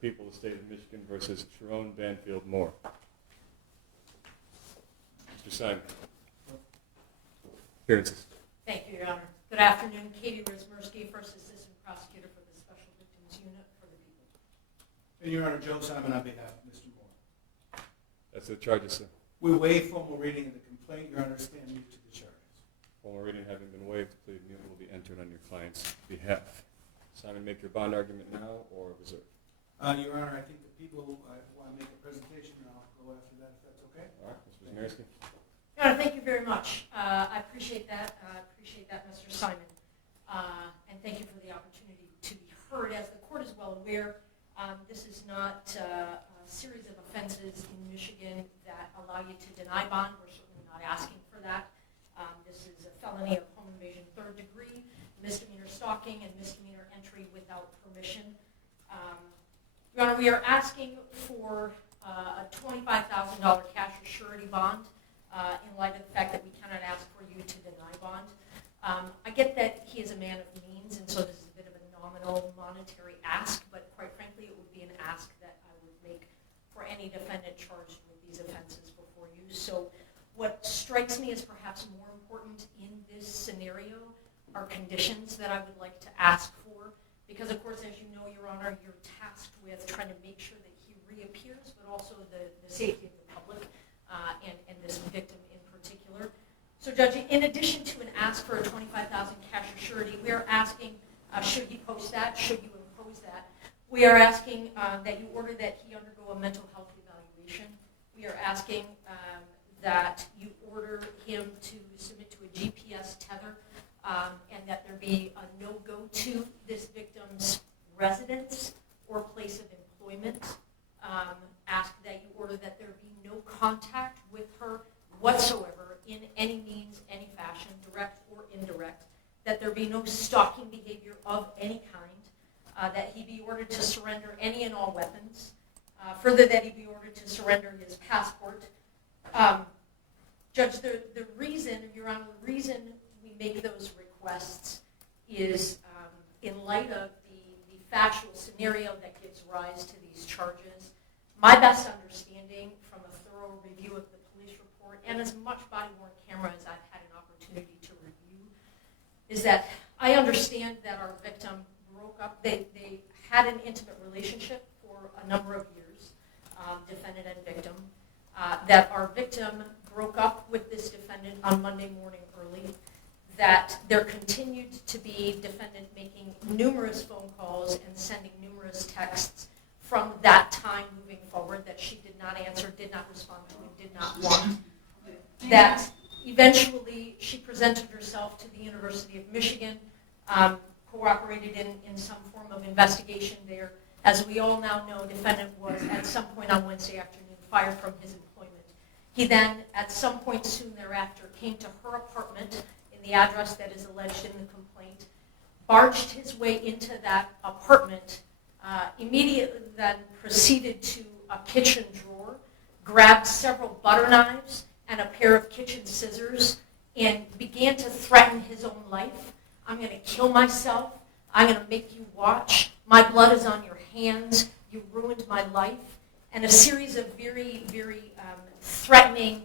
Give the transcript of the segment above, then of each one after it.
people of the state of Michigan versus Sherrone Moore. Mr. Simon. Appearances. Thank you, Your Honor. Good afternoon. Katie Rizmersky, First Assistant Prosecutor for the Special Victims Unit for the People. And Your Honor, Joe Simon on behalf of Mr. Moore. That's the charges, sir. We waive formal reading of the complaint. Your Honor, stand mute to the charges. Formal reading having been waived, the plea of immunity will be entered on your client's behalf. Simon, make your bond argument now or reserve? Your Honor, I think the people want to make a presentation, and I'll go after that if that's okay. All right, Ms. Wisniewski. Your Honor, thank you very much. I appreciate that. Mr. Simon. And thank you for the opportunity to be heard. As the court is well aware, this is not a series of offenses in Michigan that allow you to deny bond. We're certainly not asking for that. This is a felony of home invasion third degree, misdemeanor stalking, and misdemeanor entry without permission. Your Honor, we are asking for a $25,000 cash or surety bond in light of the fact that we cannot ask for you to deny bond. I get that he is a man of means, and so this is a bit of a nominal monetary ask, but quite frankly, it would be an ask that I would make for any defendant charged with these offenses before you. So what strikes me as perhaps more important in this scenario are conditions that I would like to ask for, because of course, as you know, Your Honor, you're tasked with trying to make sure that he reappears, but also the safety of the public and this victim in particular. So, Judge, in addition to an ask for a $25,000 cash or surety, we are asking, should he post that, should you impose that, we are asking that you order that he undergo a mental health evaluation. We are asking that you order him to submit to a GPS tether and that there be a no-go to this victim's residence or place of employment. Ask that you order that there be no contact with her whatsoever in any means, any fashion, direct or indirect, that there be no stalking behavior of any kind, that he be ordered to surrender any and all weapons, further that he be ordered to surrender his passport. Judge, the reason, Your Honor, the reason we make those requests is in light of the factual scenario that gives rise to these charges. My best understanding from a thorough review of the police report and as much body-worn camera as I've had an opportunity to review is that I understand that our victim broke up. They had an intimate relationship for a number of years, defendant and victim, that our victim broke up with this defendant on Monday morning early, that there continued to be defendant making numerous phone calls and sending numerous texts from that time moving forward that she did not answer, did not respond to, and did not want. That eventually she presented herself to the University of Michigan, cooperated in some form of investigation there. As we all now know, defendant was at some point on Wednesday afternoon fired from his employment. He then, at some point soon thereafter, came to her apartment in the address that is alleged in the complaint, barged his way into that apartment, immediately then proceeded to a kitchen drawer, grabbed several butter knives and a pair of kitchen scissors, and began to threaten his own life. I'm going to kill myself. I'm going to make you watch. My blood is on your hands. You ruined my life. And a series of very, very threatening,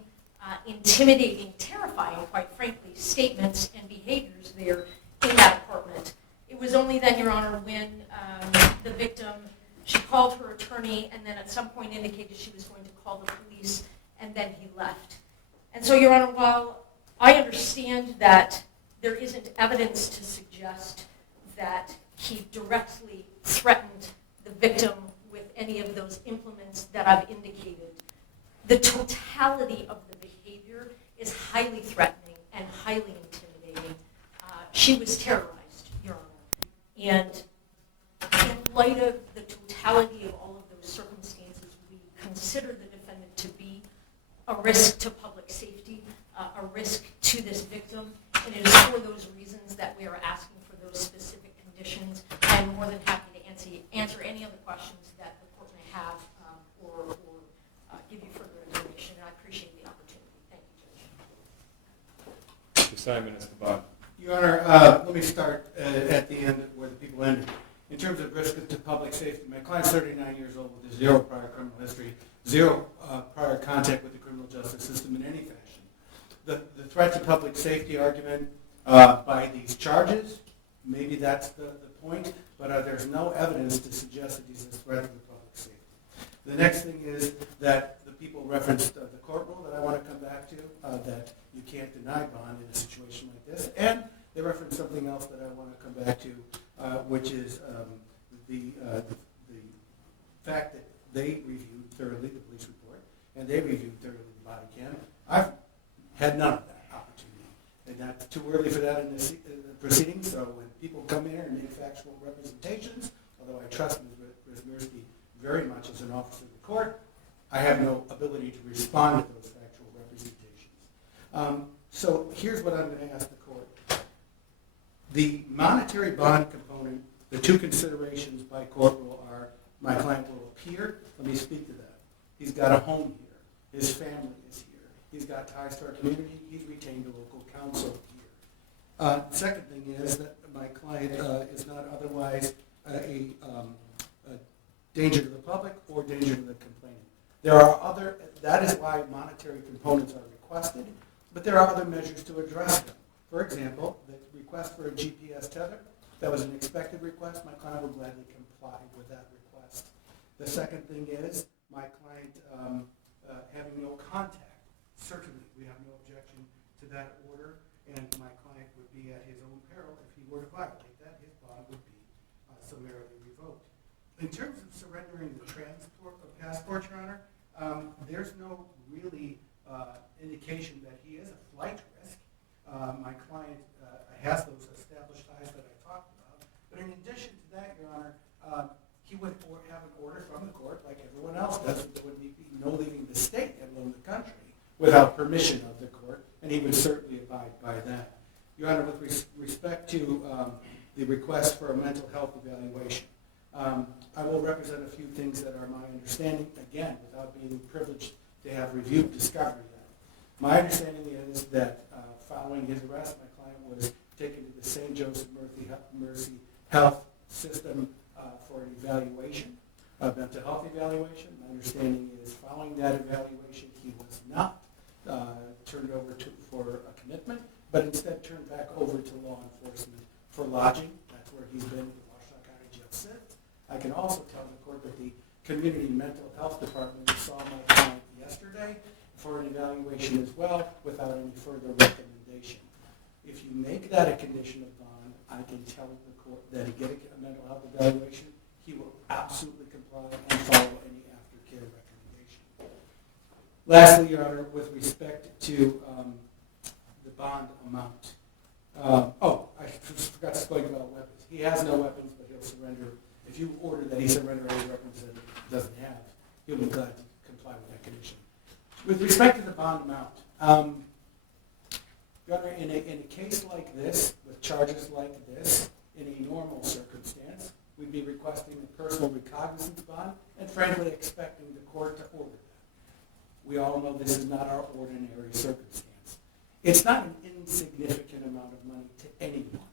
intimidating, terrifying, quite frankly, statements and behaviors there in that apartment. It was only then, Your Honor, when the victim, she called her attorney and then at some point indicated she was going to call the police, and then he left. And so, Your Honor, while I understand that there isn't evidence to suggest that he directly threatened the victim with any of those implements that I've indicated, the totality of the behavior is highly threatening and highly intimidating. She was terrorized, Your Honor. And in light of the totality of all of those circumstances, we consider the defendant to be a risk to public safety, a risk to this victim, and it is for those reasons that we are asking for those specific conditions. I am more than happy to answer any other questions that the court may have or give you further information, and I appreciate the opportunity. Thank you, Judge. Mr. Simon is the bond. Your Honor, let me start at the end where the people ended. in terms of risk to public safety, my client's 39 years old with 0 prior criminal history, 0 prior contact with the criminal justice system in any fashion. The threat to public safety argument by these charges, maybe that's the point, but there's no evidence to suggest that he's a threat to the public safety. The next thing is that the people referenced the court rule that I want to come back to, that you can't deny bond in a situation like this, and they referenced something else that I want to come back to, which is the fact that they reviewed thoroughly the police report, and they reviewed thoroughly the body cam. I've had none of that opportunity, and that's too early for that in the proceedings, so when people come here and make factual representations, although I trust Ms. Mirsky very much as an officer of the court, I have no ability to respond to those factual representations. So here's what I'm going to ask the court. The monetary bond component, the 2 considerations by court rule are, my client will appear. Let me speak to that. He's got a home here. His family is here. He's got ties to our community. He's retained a local counsel here. Second thing is that my client is not otherwise a danger to the public or danger to the complainant. There are other, that is why monetary components are requested, but there are other measures to address them. For example, the request for a GPS tether, that was an expected request. My client will gladly comply with that request. The second thing is my client having no contact. Certainly, we have no objection to that order, and my client would be at his own peril if he were to violate that. His bond would be summarily revoked. In terms of surrendering the passport, Your Honor, there's no really indication that he is a flight risk. My client has those established ties that I talked about. But in addition to that, Your Honor, he would have an order from the court, like everyone else does. There would be no leaving the state, let alone the country, without permission of the court, and he would certainly abide by that. Your Honor, with respect to the request for a mental health evaluation, I will represent a few things that are my understanding, again, without being privileged to have reviewed discovery. My understanding is that following his arrest, my client was taken to the St. Joseph Mercy Health System for an evaluation, a mental health evaluation. My understanding is following that evaluation, he was not turned over for a commitment, but instead turned back over to law enforcement for lodging. That's where he's been at the Washtenaw County Jail since. I can also tell the court that the Community Mental Health Department saw my client yesterday for an evaluation as well, without any further recommendation. If you make that a condition of bond, I can tell the court that he get a mental health evaluation, he will absolutely comply and follow any aftercare recommendation. Lastly, Your Honor, with respect to the bond amount. I forgot to speak about weapons. He has no weapons, but he'll surrender. If you order that he surrender any weapons that he doesn't have, he'll be glad to comply with that condition. With respect to the bond amount, Your Honor, in a case like this, with charges like this, in a normal circumstance, we'd be requesting a personal recognizance bond and frankly expecting the court to order that. We all know this is not our ordinary circumstance. It's not an insignificant amount of money to anyone.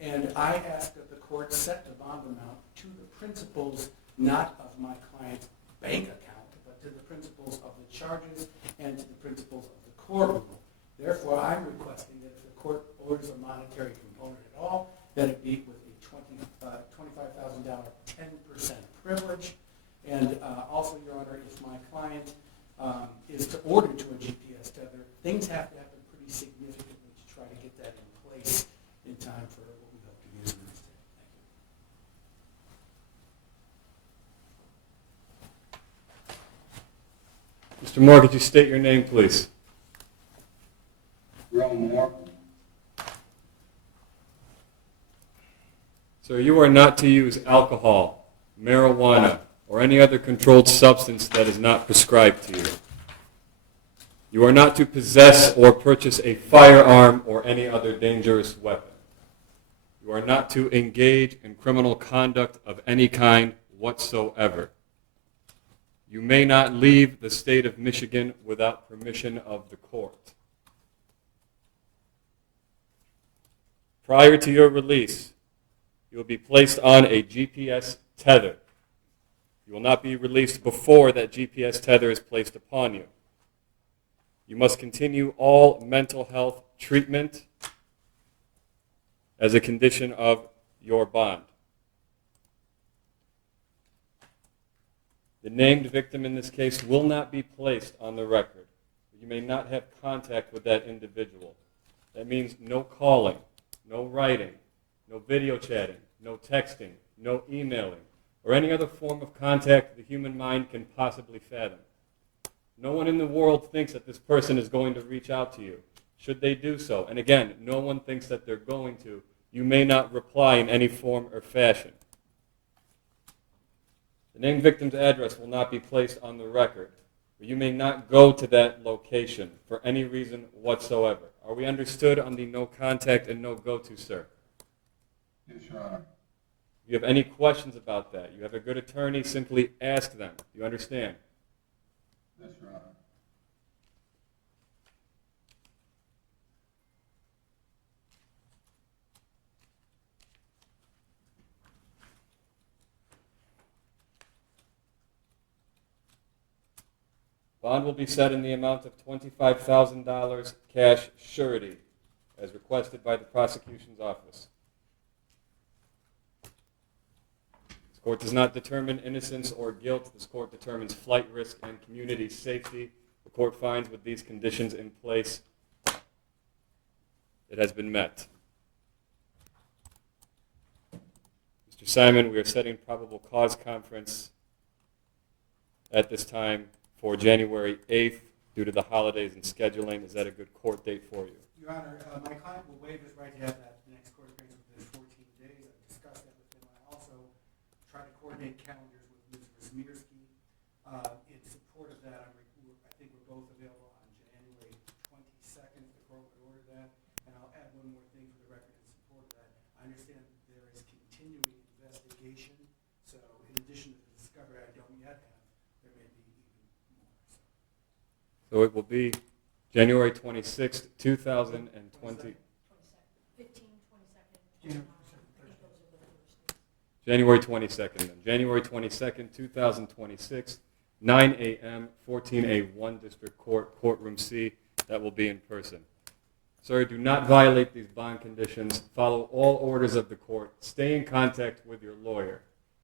And I ask that the court set the bond amount to the principles not of my client's bank account, but to the principles of the charges and to the principles of the court rule. Therefore, I'm requesting that if the court orders a monetary component at all, that it be with a $25,000 10% privilege. And also, Your Honor, if my client is to order to a GPS tether, things have to happen pretty significantly to try to get that in place in time for what we hope to use in this day. Mr. Moore, could you state your name, please? Sherrone Moore. Sir, you are not to use alcohol, marijuana, or any other controlled substance that is not prescribed to you. You are not to possess or purchase a firearm or any other dangerous weapon. You are not to engage in criminal conduct of any kind whatsoever. You may not leave the state of Michigan without permission of the court. Prior to your release, You will be placed on a GPS tether. You will not be released before that GPS tether is placed upon you. You must continue all mental health treatment as a condition of your bond. The named victim in this case will not be placed on the record. You may not have contact with that individual. That means no calling, no writing, no video chatting, no texting, no emailing, or any other form of contact the human mind can possibly fathom. No one in the world thinks that this person is going to reach out to you. Should they do so, and again, no one thinks that they're going to, you may not reply in any form or fashion. The named victim's address will not be placed on the record. You may not go to that location for any reason whatsoever. Are we understood on the no contact and no go-to, sir? Yes, Your Honor. If you have any questions about that, you have a good attorney, simply ask them. Do you understand? Yes, Your Honor. Bond will be set in the amount of $25,000 cash surety, as requested by the prosecution's office. This court does not determine innocence or guilt. This court determines flight risk and community safety. The court finds with these conditions in place, it has been met. Mr. Simon, we are setting probable cause conference at this time for January 8th due to the holidays and scheduling. Is that a good court date for you? Your Honor, my client will waive his right to have that next court appearance within 14 days. I've discussed that with him. I also tried to coordinate calendars with Ms. Wismierski. In support of that, I think we're both available on January 22nd. The court would order that. And I'll add one more thing for the record in support of that. I understand there is continuing investigation. So in addition to the discovery I don't yet have, there may be even more. So it will be January 26th, 2020. 15, 22nd. January 22nd then. January 22nd, 2026, 9 a.m., 14A1 District Court, Courtroom C. That will be in person. Sir, do not violate these bond conditions. Follow all orders of the court. Stay in contact with your lawyer.